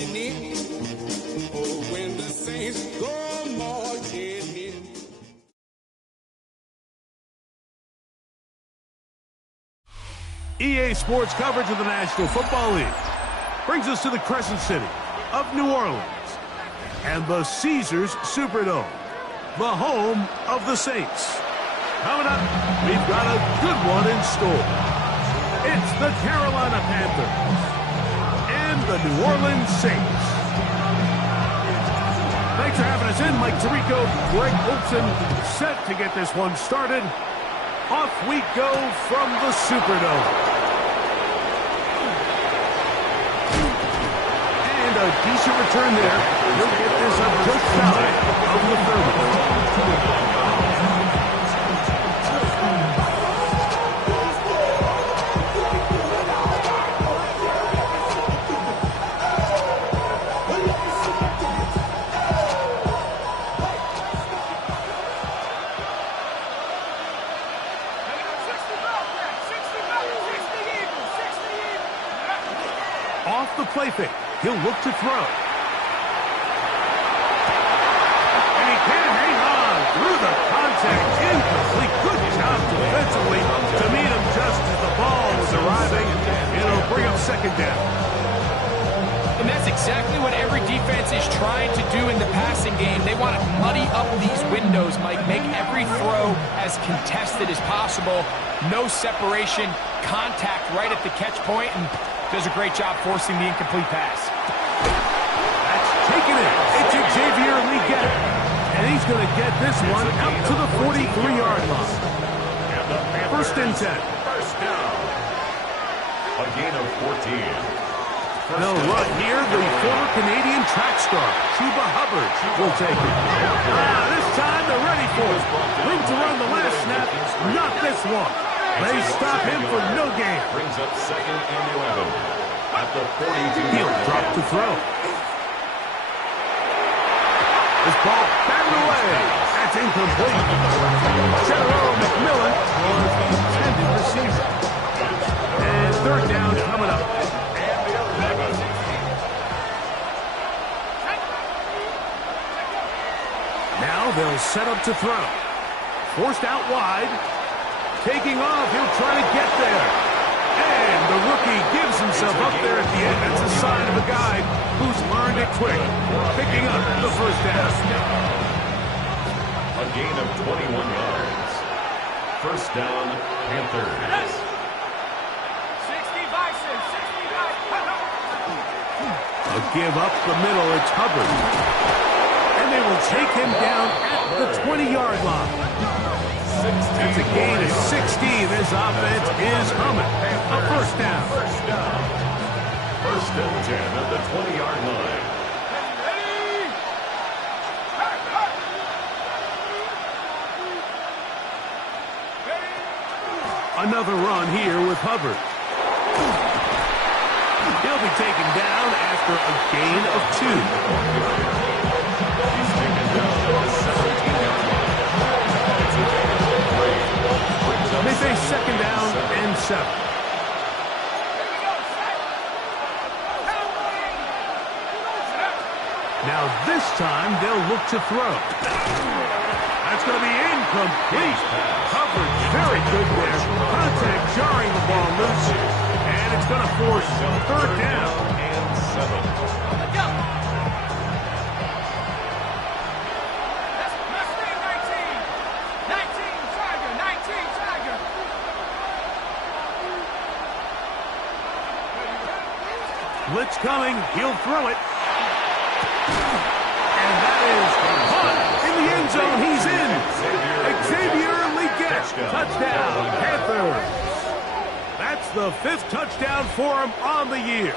marching in. Oh, when the saints go marching in. EA Sports coverage of the National Football League brings us to the Crescent City of New Orleans and the Caesars Superdome, the home of the Saints. Coming up, we've got a good one in store. It's the Carolina Panthers and the New Orleans Saints. Thanks for having us in. Mike Tirico, Greg Olson, set to get this one started. Off we go from the Superdome. And a decent return there. He'll get this up just shy of the 30. Off the play fake, he'll look to throw. And he can't hang on through the contact. Incomplete. Good job defensively to meet him just as the ball was arriving. It'll bring up second down. And that's exactly what every defense is trying to do in the passing game. They want to muddy up these windows, Mike. Make every throw as contested as possible. No separation, contact right at the catch point, and does a great job forcing the incomplete pass. That's taken it. It's Xavier Leggett. And he's going to get this one out to the 43-yard line. First and 10. First down. A gain of 14. They'll run here. The former Canadian track star, Chuba Hubbard, will take it. This time they're ready for it. Room to run the last snap. Not this one. They stop him for no gain. Brings up second and 11 at the 42. He'll drop to throw. This ball batted away. That's incomplete. General McMillan was the intended receiver. And third down coming up. Now they'll set up to throw. Forced out wide. Taking off, he'll try to get there. And the rookie gives himself up there at the end. That's a sign of a guy who's learned it quick. Picking up the first down. A gain of 21 yards. First down, Panthers. 60 Bison, 60 Bison. A give up the middle, it's Hubbard. And they will take him down at the 20-yard line. That's a gain of 16. This offense is humming. A first down. First and 10 at the 20-yard line. Another run here with Hubbard. He'll be taken down after a gain of 2. He's taken down at the 17-yard line. They say second down and 7. Now this time they'll look to throw. That's going to be incomplete. Coverage very good there. Contact jarring the ball loose. And it's going to force third down and 7. Blitz coming. He'll throw it. And that is caught in the end zone. He's in. Xavier Leggett. Touchdown, Panthers. That's the 5th touchdown for him on the year.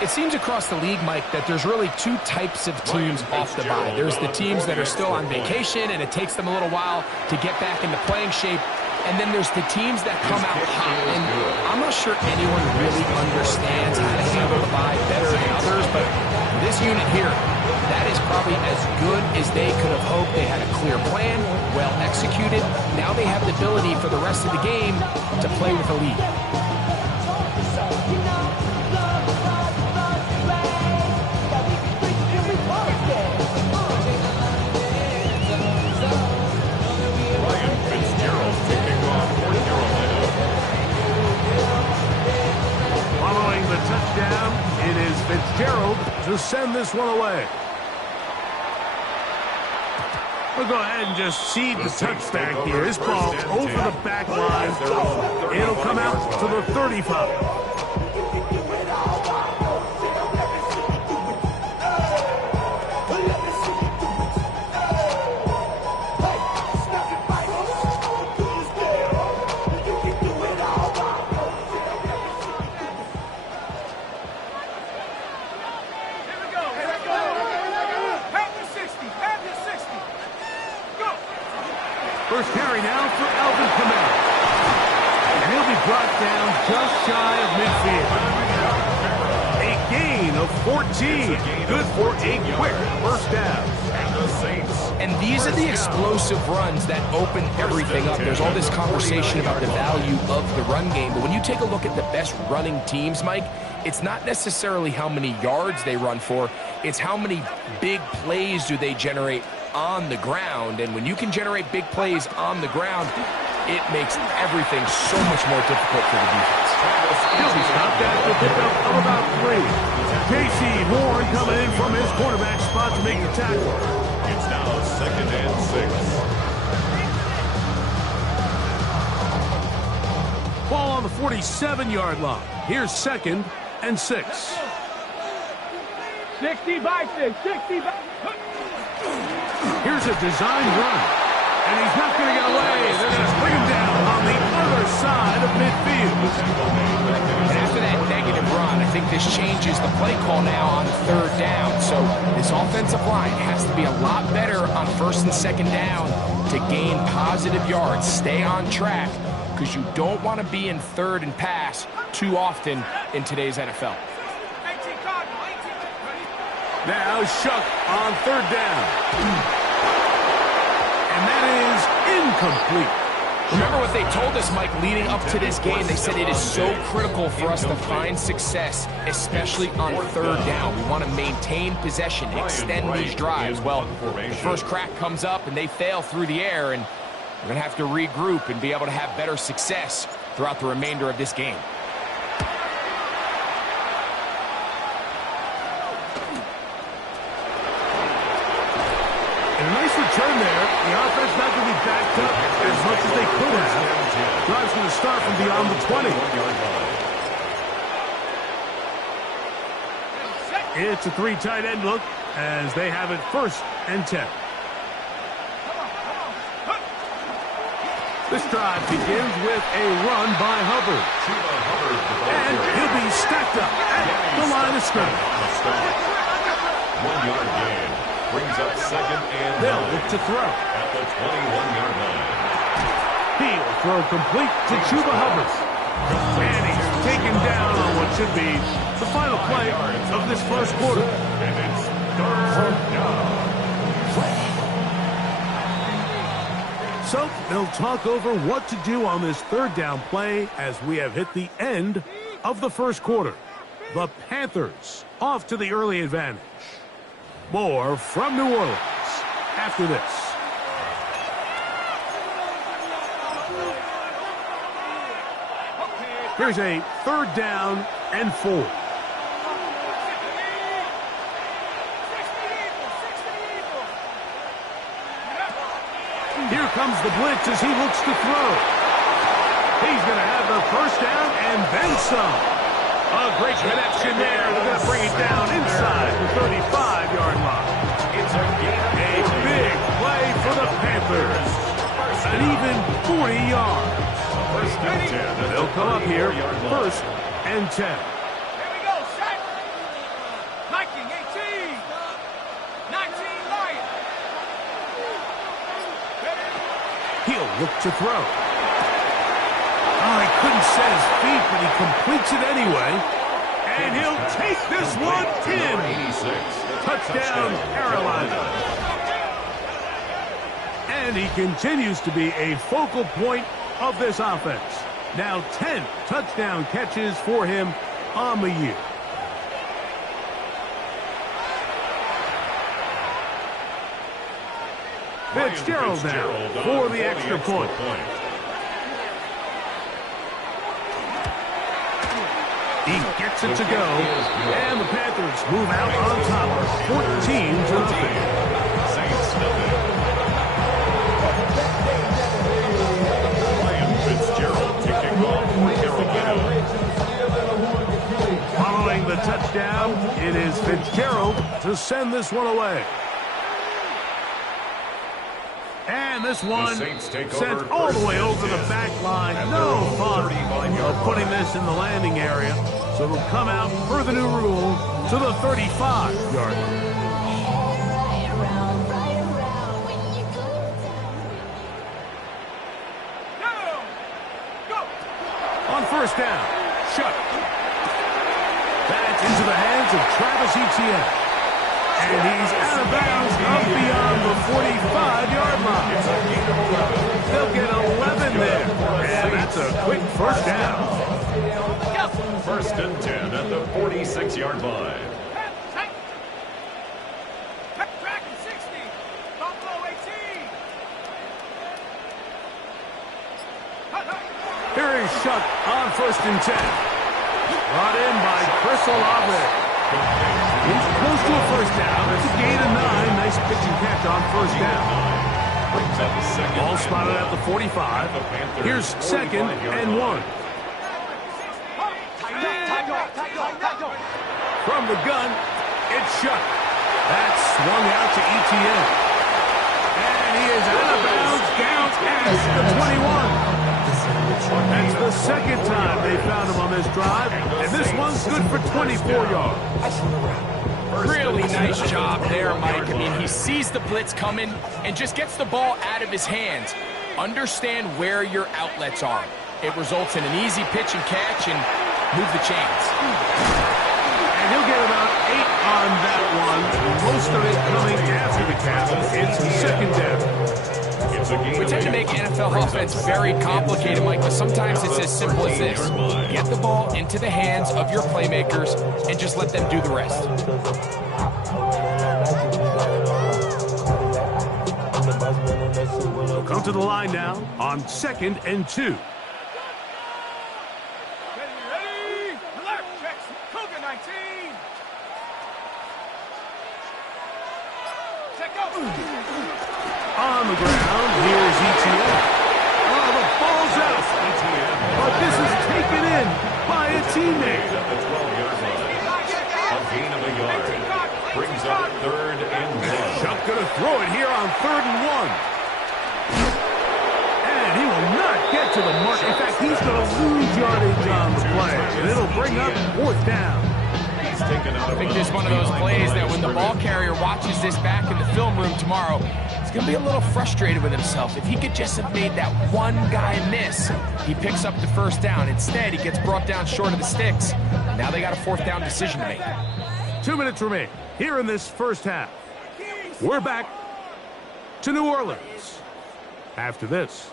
It seems across the league, Mike, that there's really 2 types of teams off the bye. There's the teams that are still on vacation, and it takes them a little while to get back into playing shape. And then there's the teams that come out hot. And I'm not sure anyone really understands how to handle the bye better than others, but this unit here, that is probably as good as they could have hoped. They had a clear plan, well executed. Now they have the ability for the rest of the game to play with a lead. Fitzgerald to send this one away. We'll go ahead and just seed the touchback here. This ball over the back line. It'll come out to the 35. First carry now for Alvin Kamara. And he'll be brought down just shy of midfield. A gain of 14. Good for a quick first down. And these are the explosive runs that open everything up. There's all this conversation about the value of the run game, but when you take a look at the best running teams, Mike, it's not necessarily how many yards they run for, it's how many big plays do they generate on the ground. And when you can generate big plays on the ground, it makes everything so much more difficult for the defense. He'll be stopped after a pickup of about 3. J.C. Horn coming in from his quarterback spot to make the tackle. It's now 2nd and 6. Ball on the 47-yard line. Here's 2nd and 6. 60 by 6, 60 by... Here's a design run. And he's not going to get away. They're going to bring him down on the other side of midfield. And after that negative run, I think this changes the play call now on 3rd down. So this offensive line has to be a lot better on 1st and 2nd down to gain positive yards. Stay on track, because you don't want to be in 3rd and pass too often in today's NFL. Now Shuck on 3rd down. And that is incomplete. Remember what they told us, Mike, leading up to this game. They said it is so critical for us to find success, especially on 3rd down. We want to maintain possession, extend these drives. Well, the first crack comes up and they fail through the air, and we're going to have to regroup and be able to have better success throughout the remainder of this game. And a nice return there. The offense not going to be backed up as much as they could have. Drive's going to start from beyond the 20. It's a 3 tight end look as they have it 1st and 10. This drive begins with a run by Hubbard. And he'll be stacked up at the line of scrimmage. 1-yard gain. Brings up 2nd and 9. They'll look to throw. At the 21-yard line. He'll throw complete to Chuba Hubbard. And he's taken down on what should be the final play of this first quarter. And it's 3rd down. So they'll talk over what to do on this 3rd down play as we have hit the end of the first quarter. The Panthers off to the early advantage. More from New Orleans after this. Here's a 3rd down and 4. Here comes the blitz as he looks to throw. He's going to have the first down and then some. A great connection there. They're going to bring it down inside the 35-yard line. It's a big play for the Panthers. An even 40 yards. They'll come up here 1st and 10. Here we go, set. Viking 18. 19 Lions. He'll look to throw. Oh, he couldn't set his feet, but he completes it anyway. And he'll take this one in. Touchdown, Carolina. And he continues to be a focal point of this offense. Now 10 touchdown catches for him on the year. Fitzgerald now for the extra point. He gets it to go, and the Panthers move out on top, 14-0. Saints nothing. Ryan Fitzgerald kicking off for Carolina. Following the touchdown, it is Fitzgerald to send this one away. And this one sent all the way over the back line. No fun of putting this in the landing area. So it'll come out per the new rule to the 35-yard line. On first down, Shuck. That's into the hands of Travis Etienne. And he's out of bounds up beyond the 45-yard line. They'll get 11 there. And that's a quick first down. First and 10 at the 46-yard line. Dragon 60. Buffalo 18. Here is Shuck on first and 10. Brought in by Chris Olave. He's close to a first down. It's a gain of 9. Nice pitch and catch on first down. Ball spotted at the 45. Here's second and 1. From the gun, it's Shuck. That's swung out to Etienne. And he is out of bounds down at the 21. That's the second time they found him on this drive, and this one's good for 24 yards. Really nice job there, Mike. I mean, he sees the blitz coming and just gets the ball out of his hands. Understand where your outlets are. It results in an easy pitch and catch and move the chains. And he'll get about 8 on that one. Most of it coming after the catch. It's second down. We tend to make NFL offense very complicated, Mike, but sometimes it's as simple as this. Get the ball into the hands of your playmakers and just let them do the rest. They'll come to the line now on second and 2. Ready? Left checks. Cougar 19. Check go. On the ground, here's Etienne. Oh, the ball's out. But this is taken in by a teammate. At the 12-yard line. A gain of a yard. Brings up third and 1. Shuck going to throw it here on third and 1. And he will not get to the mark. In fact, he's going to lose yardage on the play. And it'll bring up fourth down. I think this is one of those plays that when the ball carrier watches this back in the film room tomorrow, he's going to be a little frustrated with himself. If he could just have made that one guy miss, he picks up the first down. Instead, he gets brought down short of the sticks. Now they got a fourth down decision to make. 2 minutes remain here in this first half. We're back to New Orleans after this.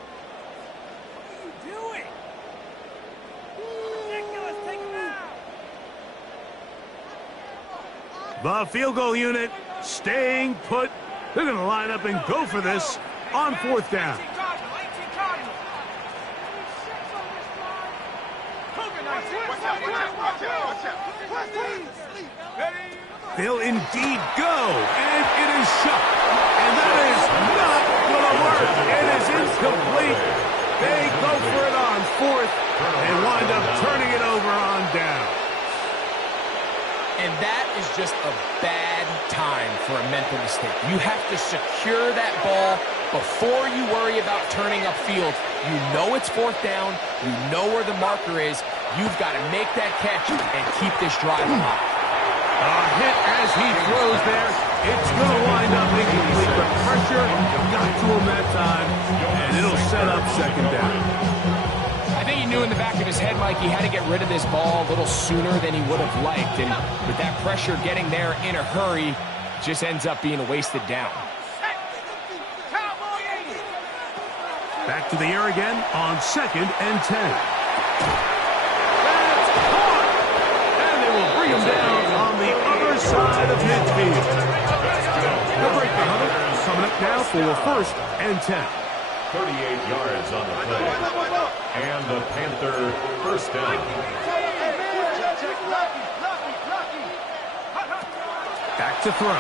The field goal unit staying put. They're going to line up and go for this on fourth down. They'll indeed go, and it is shut. And that is not going to work. It is incomplete. They go for it on fourth and wind up turning it over on down. And that is just a bad time for a mental mistake. You have to secure that ball before you worry about turning upfield. You know it's fourth down. You know where the marker is. You've got to make that catch and keep this drive alive. A hit as he throws there. It's going to wind up incomplete. The pressure got to him that time, and it'll set up second down. I think he knew in the back of his head, Mike, he had to get rid of this ball a little sooner than he would have liked. And with that pressure getting there in a hurry, it just ends up being a wasted down. Back to the air again on second and 10. That's caught! And they will bring him down on the other side of midfield. The break the huddle coming up now for first and 10. 38 yards on the play. And the Panther first down. to throw. Oh,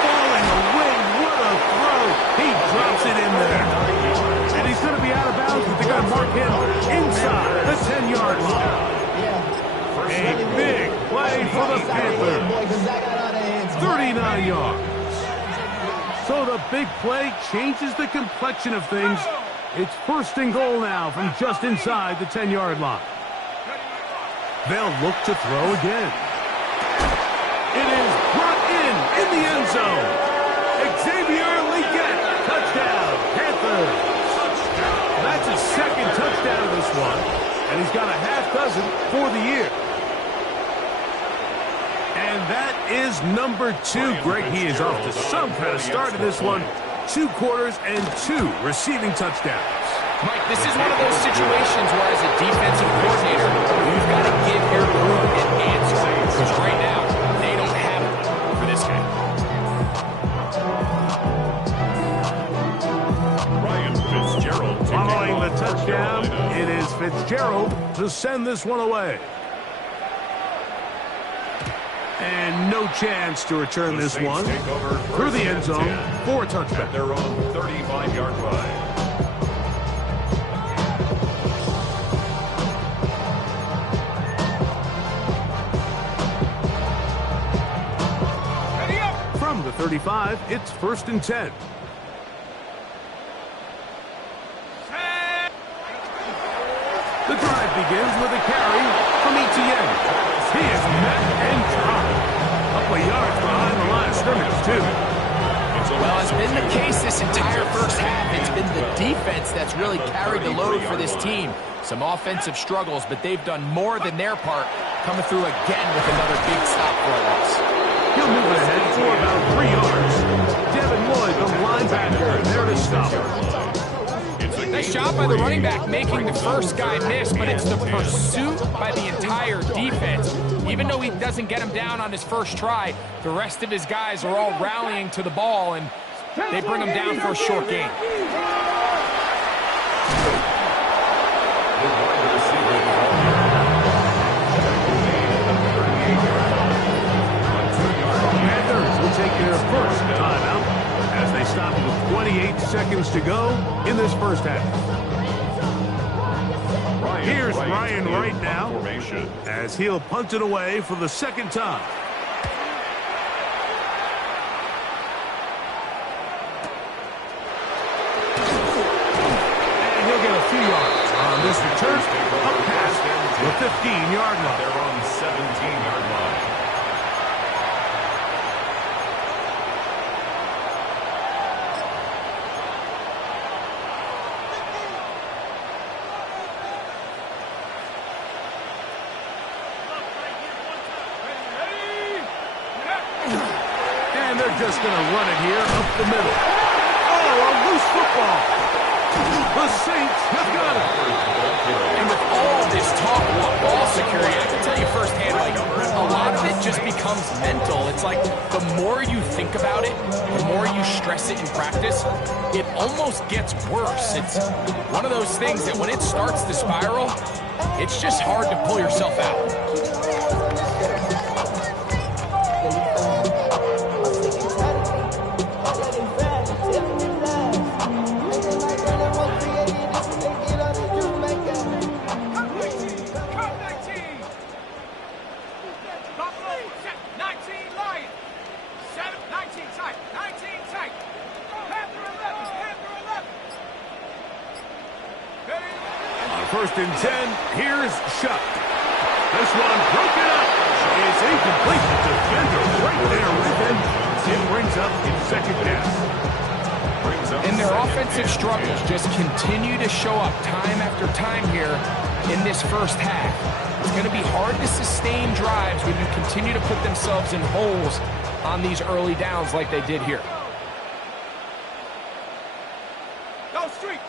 falling away. What a throw. He drops it in there. And he's going to be out of bounds, but they're going to mark him inside the 10-yard line. A big play for the Panthers. 39 yards. So the big play changes the complexion of things. It's first and goal now from just inside the 10-yard line. They'll look to throw again. It is brought in the end zone. Xavier Legette, touchdown, Panthers. That's his second touchdown of this one, and he's got a half dozen for the year. And that is number 2. Greg, he is off to some kind of start in this one. 2 quarters and 2 receiving touchdowns. Mike, this is one of those situations where as a defensive coordinator, you've got to give your group an answer. Because right now, they don't have it for this guy. Ryan Fitzgerald. Following the touchdown, it is Fitzgerald to send this one away. And no chance to return this one through the end zone for a touchback. At their own 35-yard line. From the 35, it's first and 10. The drive begins with a carry from Etienne. He is met and dropped. A couple of yards behind the line of scrimmage, too. Well, it's been the case this entire first half. It's been the defense that's really carried the load for this team. Some offensive struggles, but they've done more than their part, coming through again with another big stop for a loss. He'll move it ahead for about 3 yards. Devin Lloyd, the linebacker, there to stop him. Nice job by the running back making the first guy miss, but it's the pursuit by the entire defense. Even though he doesn't get him down on his first try, the rest of his guys are all rallying to the ball, and they bring him down for a short gain. Panthers will take their first timeout as they stop with 28 seconds to go in this first half. Here's Ryan right now as he'll punt it away for the second time. And he'll get a few yards on this return up past the 15-yard line. They're on 17-yard line. And they're just going to run it here up the middle. Oh, a loose football. The Saints have got it. And with all this talk about ball security, I can tell you firsthand, like, a lot of it just becomes mental. It's like the more you think about it, the more you stress it in practice, it almost gets worse. It's one of those things that when it starts to spiral, it's just hard to pull yourself out. First and 10, here's Shuck. This one broken up. It's incomplete. The defender right there with him. It brings up its second down. And their offensive struggles just continue to show up time after time here in this first half. It's going to be hard to sustain drives when you continue to put themselves in holes on these early downs like they did here. Go street.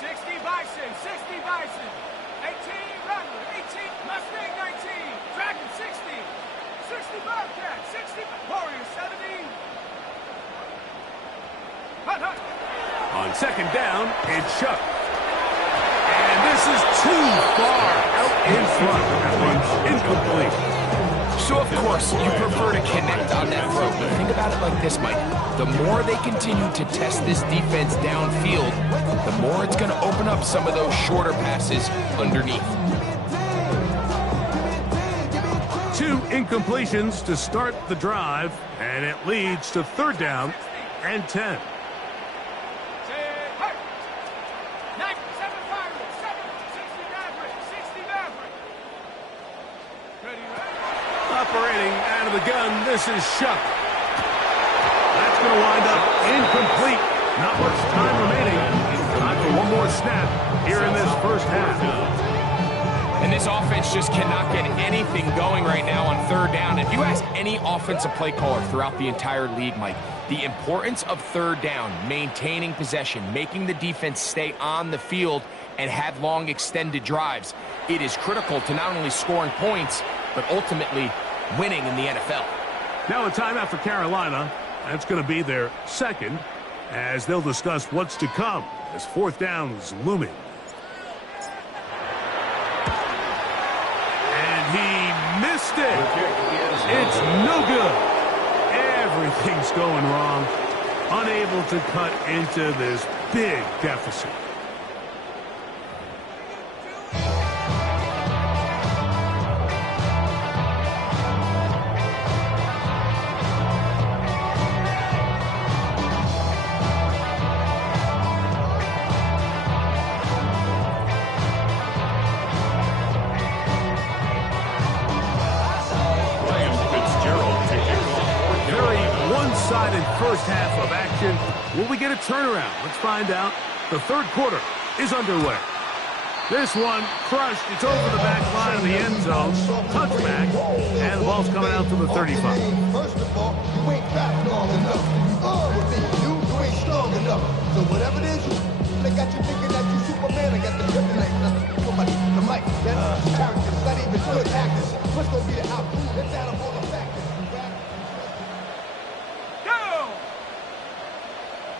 60 Bison, 60 Bison. 18 Wrangler, 18 Mustang 19. Dragon 60. 60 Bobcat, 60 Warrior 70. Hunt, hunt. On second down, it's Shuck. And this is too far out in front. That one's incomplete. So, of course, you prefer to connect on that throw. But think about it like this, Mike. The more they continue to test this defense downfield, the more it's going to open up some of those shorter passes underneath. 2 incompletions to start the drive, and it leads to 3rd down and 10. Operating out of the gun, this is Shuck. That's going to wind up incomplete. Not much time remaining. Time for one more snap here in this first half. And this offense just cannot get anything going right now on 3rd down. If you ask any offensive play caller throughout the entire league, Mike, the importance of 3rd down, maintaining possession, making the defense stay on the field and have long extended drives, it is critical to not only scoring points, but ultimately winning in the NFL. Now a timeout for Carolina. That's going to be their 2nd, as they'll discuss what's to come as 4th down is looming. And he missed it. It's no good. Everything's going wrong. Unable to cut into this big deficit. First half of action. Will we get a turnaround? Let's find out. The 3rd quarter is underway. This one crushed. It's over the back line of the end zone. Touchback. And the ball's coming out to the 35. First of all, you ain't fast long enough. You ain't strong enough. So whatever it is, they got you thinking that you Superman. I got the kryptonite. Somebody, the mic. That's characters. Not even good actors. What's going to be the outcome? Let's add up all the factors.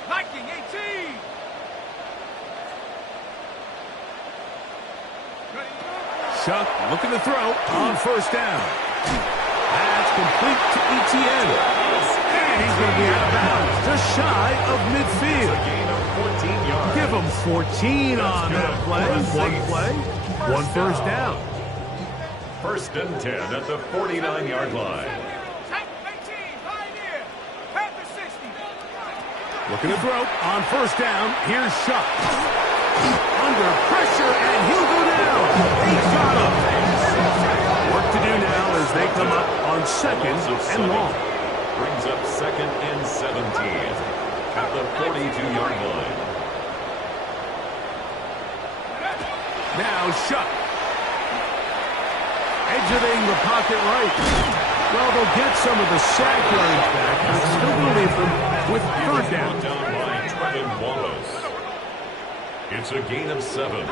Viking 18. Shuck looking to throw on 1st down. That's complete to ETN. And he's going to be out of bounds, just shy of midfield. Give him 14 on that play. One play, one 1st down. 1st and 10 at the 49-yard line. Looking to throw on 1st down. Here's Shuck. Under pressure, and he'll go down. He got him. Work to do now as they come up on 2nd and long. Brings up 2nd and 17 at the 42-yard line. Now Shuck. Exiting the pocket right. Well, they'll get some of the sack yards back, but it's still going to leave them with 3rd down. It's a gain of 7.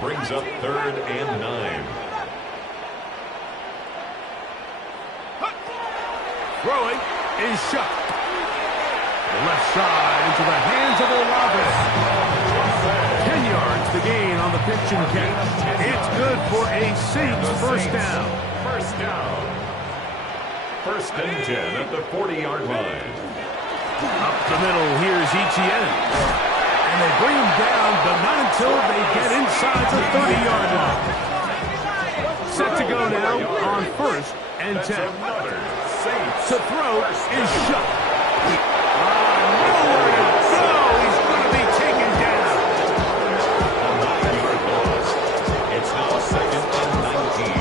Brings up 3rd and 9. Throwing is Shuck. The left side into the hands of Olave. 10 yards the gain on the pitch and catch. It's good for a Saints 1st down. 1st down. 1st and 10 at the 40-yard line. Up the middle, here's ETN. And they bring him down, but not until they get inside the 30-yard line. Set to go now on 1st and 10. To throw is Shuck. Nowhere to go. He's going to be taken down. It's now 2nd and 19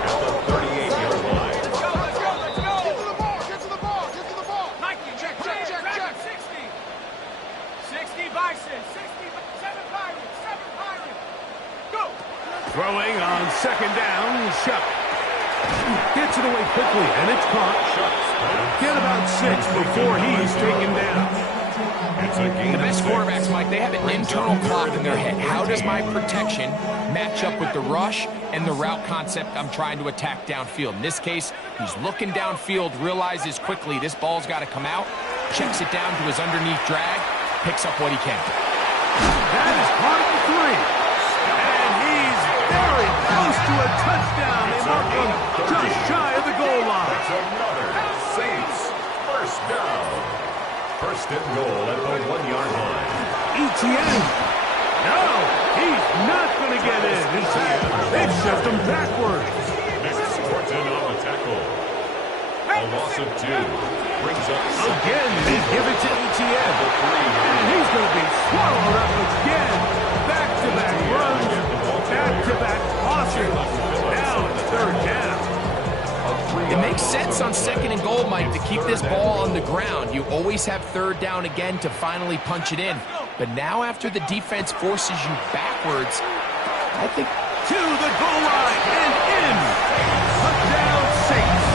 at the 38-yard line. Get to the ball. Nike, check. 60. 60 Bison. 7 Pirates. Go. Throwing on 2nd down, Shuck. Gets it away quickly, and it's caught. Get about 6 before he's taken down. The best quarterbacks, Mike, they have an internal clock in their head. How does my protection match up with the rush and the route concept I'm trying to attack downfield? In this case, he's looking downfield, realizes quickly this ball's got to come out, checks it down to his underneath drag, picks up what he can. That is part of the 3. And he's very close to a touchdown. They mark him just shy of the goal line. That's another Saints first down. First and goal at the 1-yard line. ETN. No, he's not going to get in. In fact, they've shift him backwards. Next, Horton on the tackle. A loss of 2. Brings up again, they give it to ETN. And he's going to be swallowed up again. Back-to-back runs, back-to-back tosses. Now it's third down. It makes sense on second and goal, Mike, to keep this ball on the ground. You always have third down again to finally punch it in. But now after the defense forces you backwards, I think... To the goal line and in. Touchdown Saints.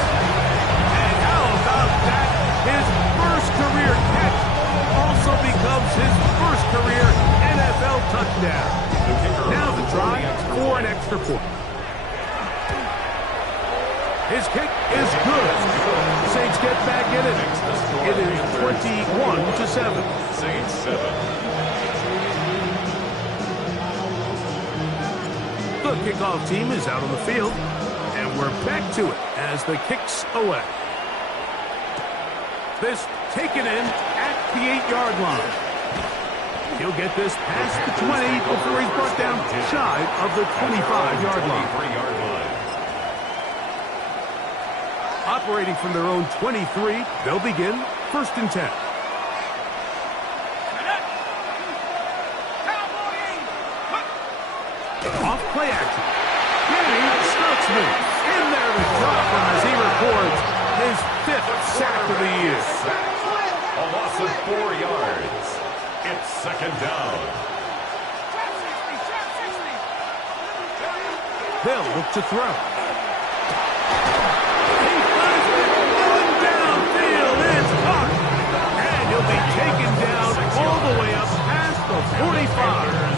And how about that? His first career catch also becomes his first career NFL touchdown. Now the try for an extra point. His kick is good. Saints get back in it. It is 21-7. Saints 7. The kickoff team is out on the field, and we're back to it as the kick's away. This taken in at the 8-yard line. He'll get this past the 20 before he's brought down shy of the 25-yard line. Operating from their own 23, they'll begin first and 10. Off play action. Danny Stutzman in there to drop him as he records his 5th sack of the year. A loss of 4 yards. It's second down. They'll look to throw. He finds it going downfield. It's caught. And he'll be taken down all the way up past the 45.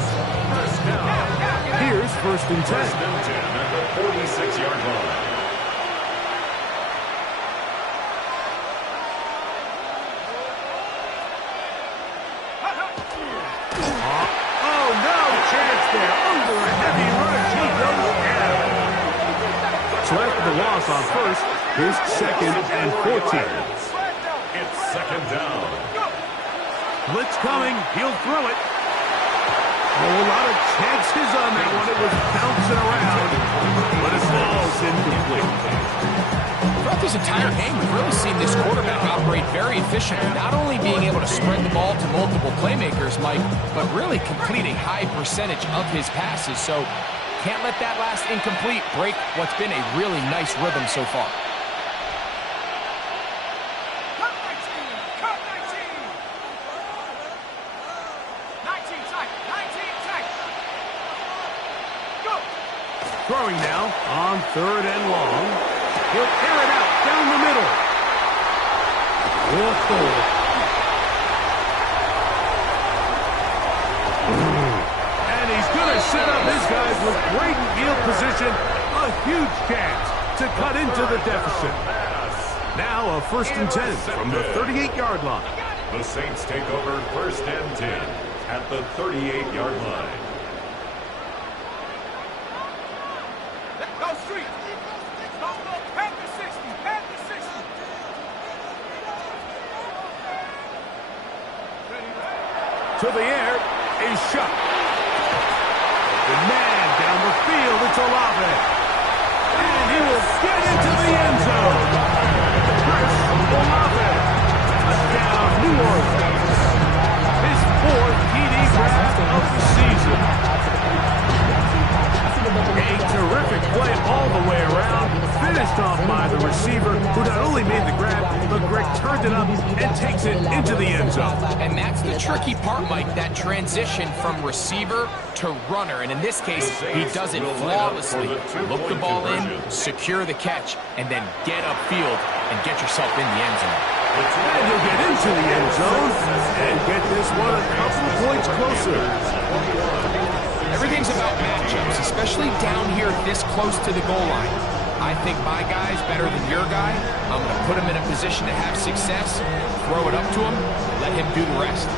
Here's first and 10. First and 10 at the 46-yard line. Oh, no chance there. Under a heavy rush, he goes down. So after the loss on first, here's second and 14. It's second down. Blitz coming. He'll throw it. A whole lot of chances on that one. It was bouncing around, but it falls incomplete. Throughout this entire game, we've really seen this quarterback operate very efficiently, not only being able to spread the ball to multiple playmakers, Mike, but really complete a high percentage of his passes. So can't let that last incomplete break what's been a really nice rhythm so far. Throwing now on third and long. He'll air it out down the middle. And he's going to set up his guys with great field position. A huge chance to cut into the deficit. Now a first and 10 from the 38-yard line. The Saints take over first and 10 at the 38-yard line. To the air, a shot. The man down the field, it's Olave. And he will get into the end zone. Chris Olave. Touchdown, New Orleans. His 4th TD grab of the season. A terrific play all the way around. Finished off by the receiver, who not only made the grab, but Greg turned it up and takes it into the end zone. And that's the tricky part, Mike, that transition from receiver to runner. And in this case, he does it flawlessly. Look the ball in, secure the catch, and then get upfield and get yourself in the end zone. And he'll get into the end zone and get this one a couple of points closer. Everything's about matchups, especially down here this close to the goal line. I think my guy's better than your guy. I'm going to put him in a position to have success, throw it up to him, let him do the rest.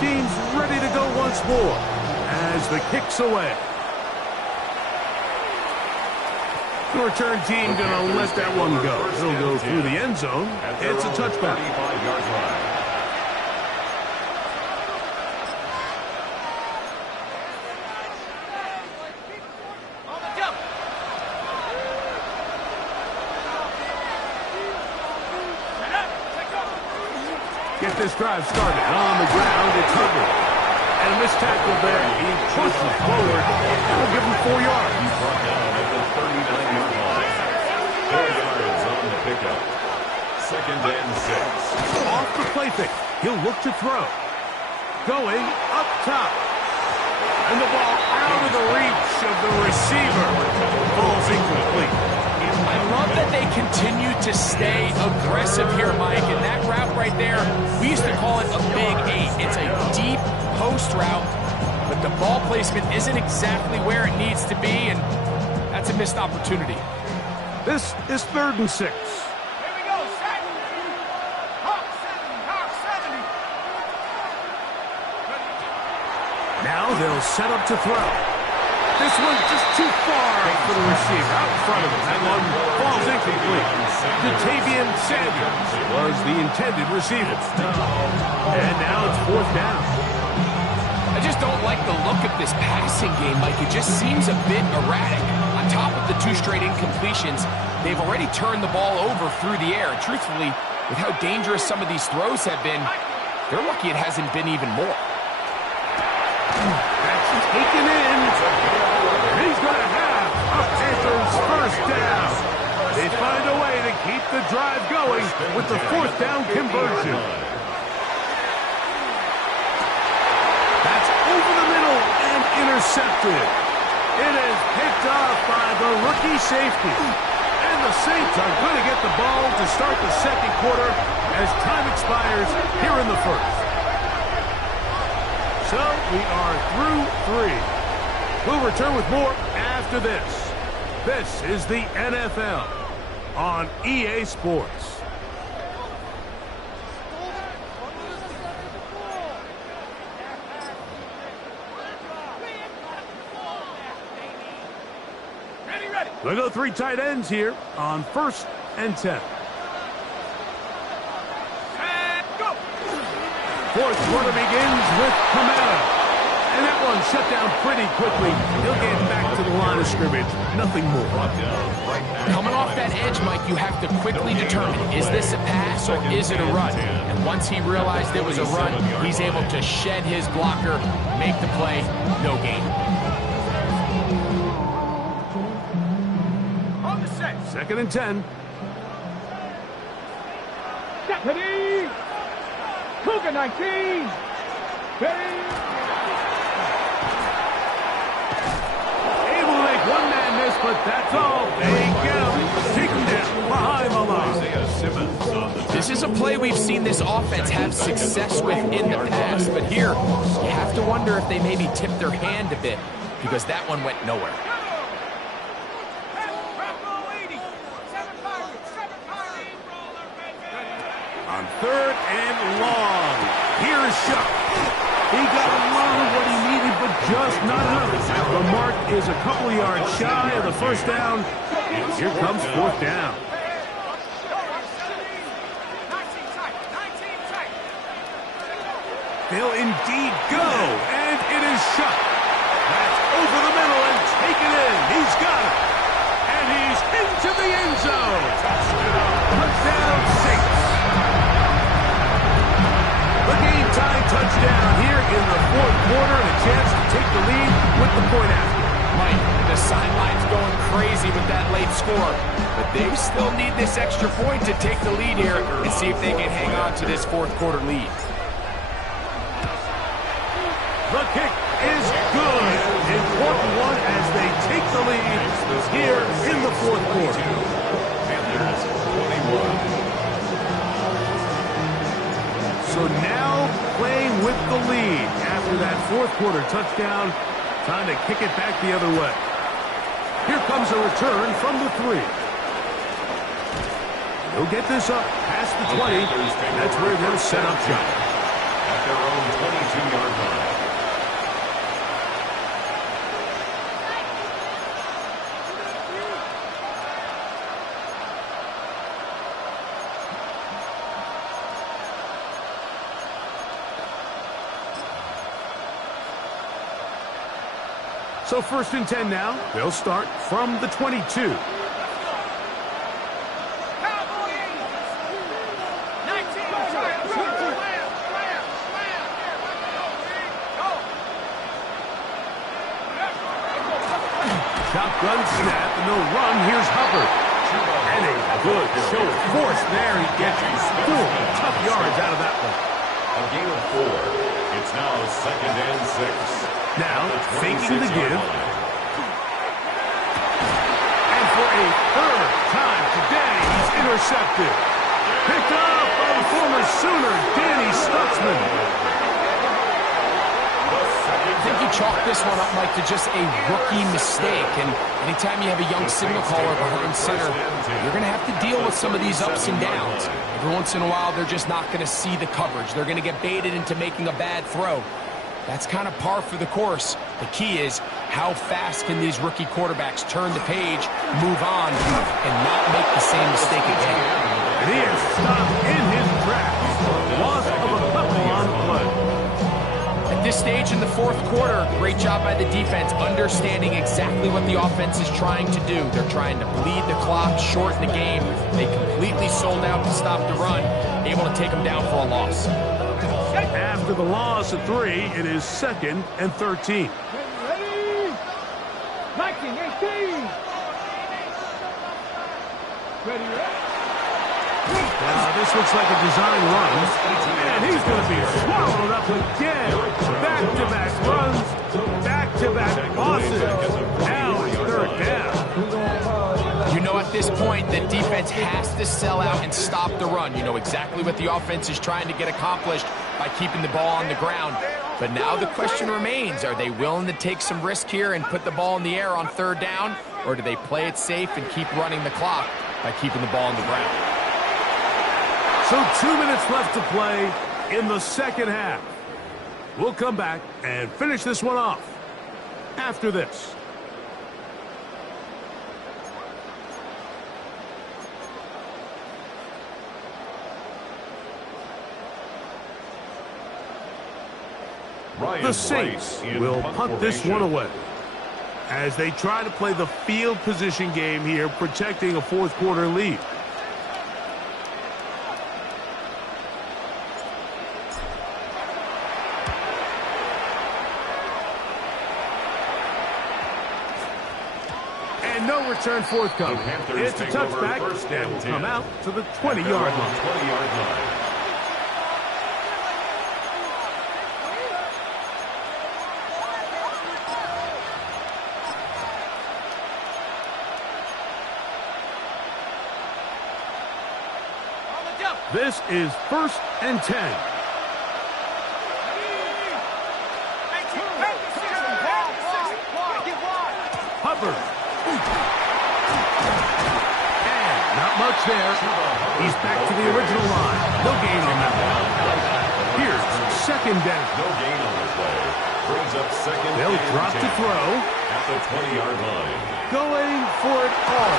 team's ready to go once more as the kick's away. The return team going to let that one go. He'll go through the end zone. It's a touchback. Get this drive started. On the ground, it's Hubbard. And a missed tackle there. He pushes forward. We'll give him 4 yards. He's brought down at the 39-yard line. 4 yards on the pickup. 2nd and 6. Off the play fake. He'll look to throw. Going up top. And the ball out of the reach of the receiver. Falls incomplete. I love that they continue to stay aggressive here, Mike. And that route right there, we used to call it a big 8. It's a deep post route, but the ball placement isn't exactly where it needs to be, and that's a missed opportunity. This is 3rd and 6. Here we go, set. Hawk 70. Now they'll set up to throw. This one's just too far for the receiver out in front of him. That one falls incomplete. Jatavian Sanders was the intended receiver. And now it's 4th down. I just don't like the look of this passing game, Mike. It just seems a bit erratic. On top of the 2 straight incompletions, they've already turned the ball over through the air. And truthfully, with how dangerous some of these throws have been, they're lucky it hasn't been even more. That's taken in. He's going to have a Panthers 1st down. They find a way to keep the drive going with the 4th down conversion. That's over the middle and intercepted. It is picked off by the rookie safety. And the Saints are going to get the ball to start the 2nd quarter as time expires here in the 1st. So we are through 3. We'll return with more after this. This is the NFL on EA Sports. Ready. We'll go 3 tight ends here on 1st and 10. And go. 4th quarter begins with Kamara. And that one shut down pretty quickly. He'll get back to the line of scrimmage. Nothing more. Coming off that edge, Mike, you have to quickly determine, is this a pass or is it a run? And once he realized it was a run, he's able to shed his blocker, make the play, no gain. On the set. 2nd and 10. Deputy. Cougar 19. Ready. One-man miss, but that's all. They get him. Take him down behind the line. This is a play we've seen this offense have success with in the past, but here you have to wonder if they maybe tipped their hand a bit because that one went nowhere. On 3rd and long, here's Shuck. He got a lot of what he needed, but just not enough. The mark is a couple of yards shy of the 1st down. And here comes 4th down. They'll indeed go, and it is Shuck. That's over the middle and taken in. He's got it. And he's into the end zone. Touchdown, Saints. The game-time touchdown here in the 4th quarter, and a chance to take the lead with the point after. Mike, the sideline's going crazy with that late score, but they still need this extra point to take the lead here and see if they can hang on to this 4th quarter lead. The kick is good. Important one as they take the lead here in the 4th quarter. Panthers 21. So now playing with the lead after that 4th quarter touchdown. Time to kick it back the other way. Here comes a return from the 3. He'll get this up past the 20. That's where they'll set up shop. At at their own 22-yard line. So 1st and 10 now. They'll start from the 22. Shotgun snap, and they'll run. Here's Hubbard. And a good show of force there. He gets 4 tough yards out of that one. A gain of 4. It's now 2nd and 6. Now, faking the give. And for a 3rd time today, he's intercepted. Picked up by the former Sooner, Danny Stutzman. I think you chalk this one up, Mike, to just a rookie mistake. And anytime you have a young signal caller behind center, you're going to have to deal with some of these ups and downs. Every once in a while, they're just not going to see the coverage. They're going to get baited into making a bad throw. That's kind of par for the course. The key is how fast can these rookie quarterbacks turn the page, move on, and not make the same mistake again. And he is stopped in his tracks. Loss of a couple on the play. At this stage in the 4th quarter, great job by the defense, understanding exactly what the offense is trying to do. They're trying to bleed the clock, shorten the game. They completely sold out to stop the run, able to take them down for a loss. After the loss of 3, it is 2nd and 13. Ready? 19, 18. Ready? Now, this looks like a design run, and he's going to be swallowed up again. Back-to-back runs, back-to-back losses. Now it's 3rd down. You know, at this point, the defense has to sell out and stop the run. You know exactly what the offense is trying to get accomplished by keeping the ball on the ground. But now the question remains, are they willing to take some risk here and put the ball in the air on 3rd down, or do they play it safe and keep running the clock by keeping the ball on the ground? So 2 minutes left to play in the 2nd half. We'll come back and finish this one off after this. The Saints will punt this one away as they try to play the field position game here, protecting a 4th quarter lead. And no return forthcoming. It's a touchback and will come out to the 20-yard line. This is 1st and 10. Hubbard. And not much there. He's back to the original line. No gain on that one. Here's 2nd down. No gain on the play. Brings up 2nd. They'll drop to throw. At the 20-yard line. Going for it all.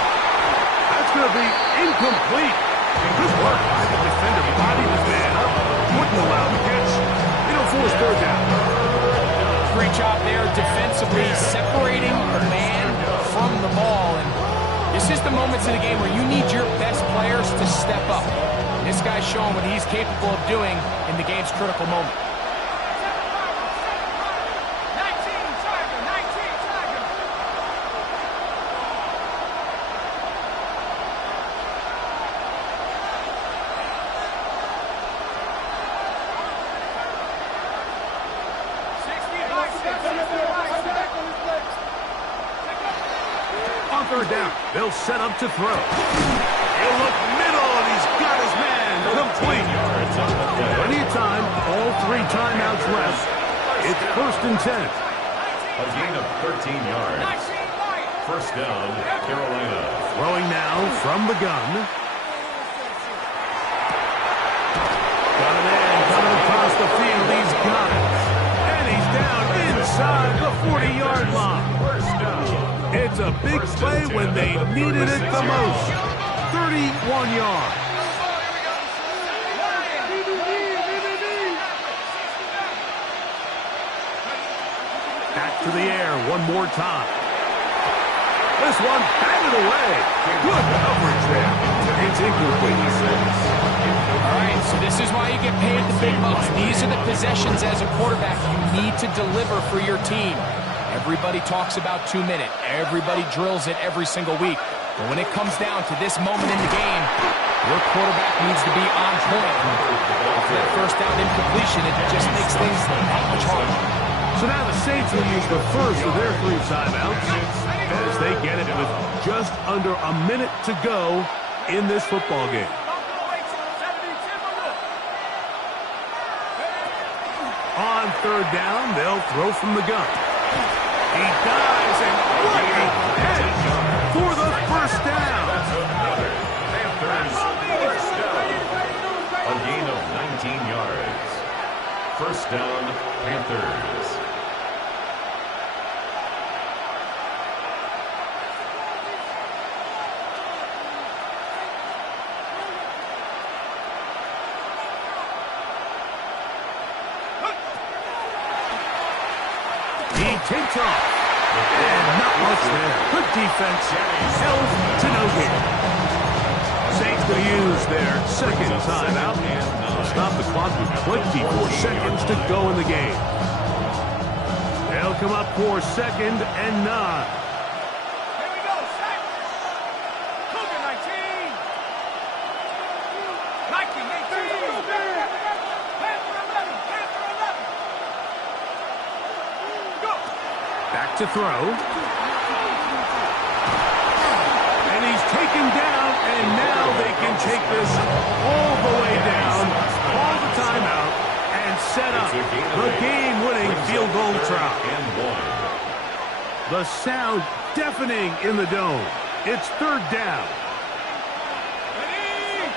That's going to be incomplete. Good work by the defender. Bodied his man up. Wouldn't allow the catch. It'll force 3rd down. Great job there defensively, separating the man from the ball. And this is the moments in the game where you need your best players to step up. This guy's showing what he's capable of doing in the game's critical moment. On 3rd down, they'll set up to throw. He'll look middle, and he's got his man complete. Plenty of time, all 3 timeouts left. It's 1st and 10. A gain of 13 yards. 1st down, Carolina. Throwing now from the gun. Got a man coming across the field. a big play when they needed it the most. 31 yards. Back to the air one more time. This one batted away. Good coverage there. It's incomplete. All right, so this is why you get paid the big bucks. These are the possessions as a quarterback you need to deliver for your team. Everybody talks about 2 minutes. Everybody drills it every single week. But when it comes down to this moment in the game, your quarterback needs to be on point. For that first down incompletion, it just makes things that much harder. So now the Saints will use the first of their 3 timeouts as they get it with just under a minute to go in this football game. On third down, they'll throw from the gun. He dives, and what a catch for the first down. That's another Panthers first down. A gain of 19 yards. First down, Panthers. He takes off. And not much there. Good defense. Held to no gain. Saints going to use their second timeout and stop the clock with 24 seconds to go in the game. They'll come up for 2nd and 9. Here we go, set. Cougar 19. Nike 18. Panther 11. Panther 11. Go. Back to throw. And he's taken down, and now they can take this all the way down, call the timeout, and set up the game-winning field goal try. The sound deafening in the dome. It's 3rd down. Ready.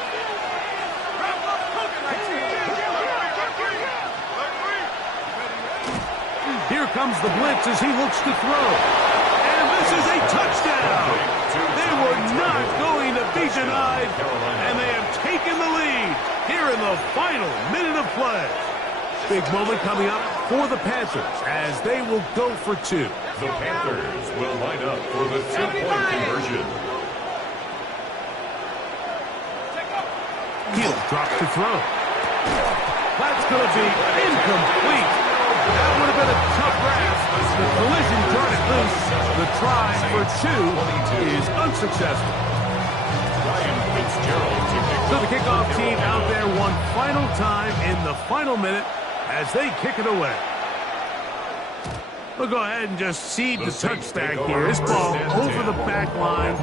Wrap up Cougar 19. Here comes the blitz as he looks to throw. And this is a touchdown. They were not going to be denied, and they have taken the lead here in the final minute of play. Big moment coming up for the Panthers as they will go for 2. The Panthers will line up for the 2-point conversion. He'll drop to throw. That's going to be incomplete. That would have been a tough grasp. The collision brought it loose. The try for 2 is unsuccessful. So the kickoff team out there one final time in the final minute as they kick it away. We'll go ahead and just seed the touchback here. This ball over the back line.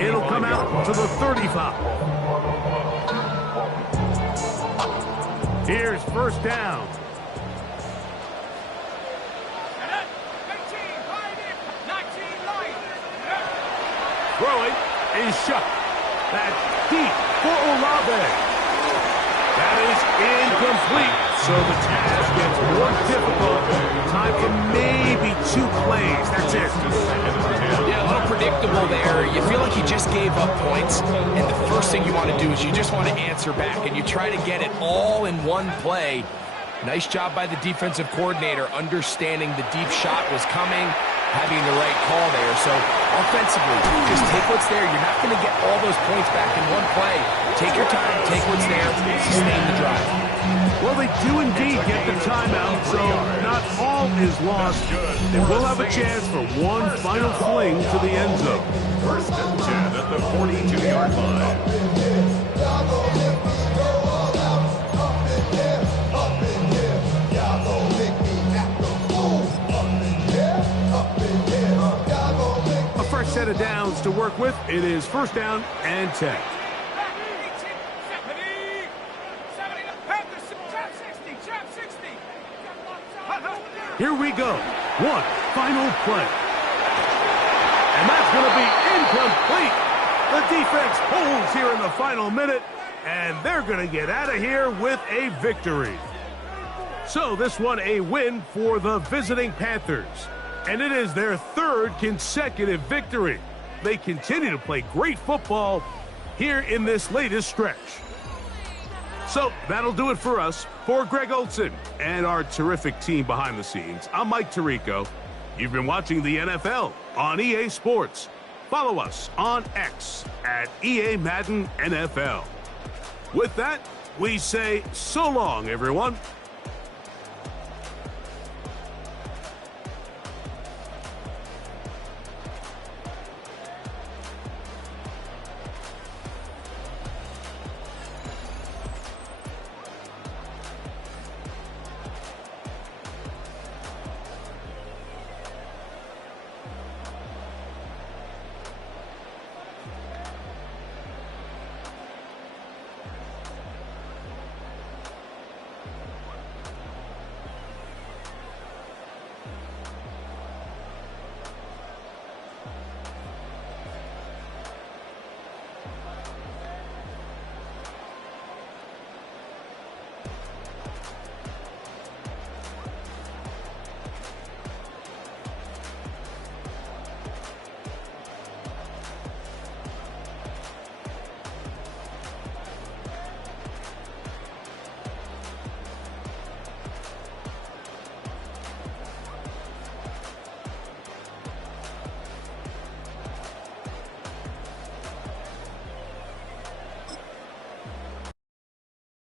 It'll come out to the 35. Here's first down. Throwing is shut. That's deep for Olave. That is incomplete. So the task gets more difficult. Time for maybe 2 plays. That's it. Yeah, a little predictable there. You feel like you just gave up points, and the first thing you want to do is you just want to answer back, and you try to get it all in one play. Nice job by the defensive coordinator understanding the deep shot was coming, having the right call there. So offensively, just take what's there. You're not going to get all those points back in one play. Take your time, take what's there, sustain the drive. Well, they do indeed get the timeout, so not all is lost. They will have a chance for one final fling to the end zone. 1st and 10 at the 42-yard line. A fresh set of downs to work with. It is 1st down and 10. Here we go. One final play. And that's going to be incomplete. The defense holds here in the final minute, and they're going to get out of here with a victory. So this one a win for the visiting Panthers. And it is their third consecutive victory. They continue to play great football here in this latest stretch. So that'll do it for us. For Greg Olson and our terrific team behind the scenes, I'm Mike Tirico. You've been watching the NFL on EA Sports. Follow us on X at EA Madden NFL. With that, we say so long, everyone.